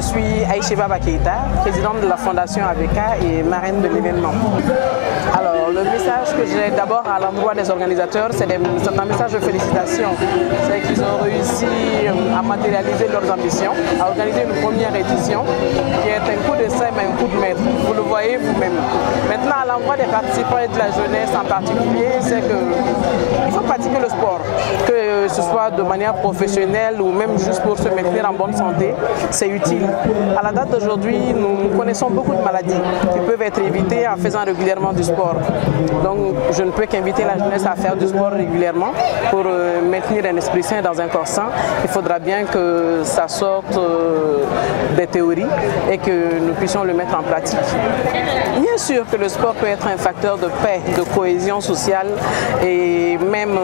Je suis Aïcheba Keïta, présidente de la Fondation ABK et marraine de l'événement. Alors, le message que j'ai d'abord à l'endroit des organisateurs, c'est un message de félicitations. C'est qu'ils ont réussi à matérialiser leurs ambitions, à organiser une première édition qui est un coup de sème et un coup de maître. Vous le voyez vous-même. Maintenant, à l'endroit des participants et de la jeunesse en particulier, c'est qu'il faut pratiquer le sport, que ce soit de manière professionnelle ou même juste pour se maintenir en bonne santé, c'est utile. À la date d'aujourd'hui, nous connaissons beaucoup de maladies qui peuvent être évitées en faisant régulièrement du sport. Donc, je ne peux qu'inviter la jeunesse à faire du sport régulièrement pour maintenir un esprit sain dans un corps sain. Il faudra bien que ça sorte des théories et que nous puissions le mettre en pratique. Bien sûr que le sport peut être un facteur de paix, de cohésion sociale et même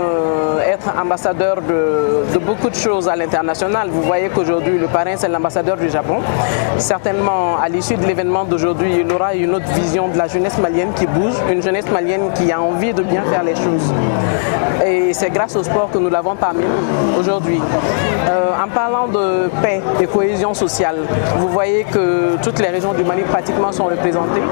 être ambassadeur de beaucoup de choses à l'international. Vous voyez qu'aujourd'hui, le parrain, c'est l'ambassadeur du Japon. Certainement, à l'issue de l'événement d'aujourd'hui, il aura une autre vision de la jeunesse malienne qui bouge, une jeunesse malienne qui a envie de bien faire les choses. Et c'est grâce au sport que nous l'avons parmi nous aujourd'hui. En parlant de paix et cohésion sociale, vous voyez que toutes les régions du Mali pratiquement sont représentées.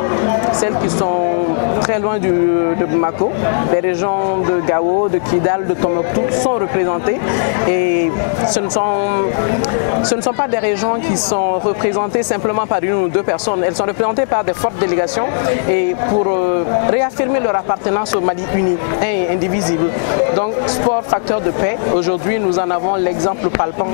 Celles qui sont très loin de Bamako, les régions de Gao, de Kidal, de Tombouctou sont représentées. Et ce ne sont pas des régions qui sont représentées simplement par une ou deux personnes. Elles sont représentées par des fortes délégations et pour réaffirmer leur appartenance au Mali uni et indivisible. Donc, sport, facteur de paix. Aujourd'hui, nous en avons l'exemple palpable.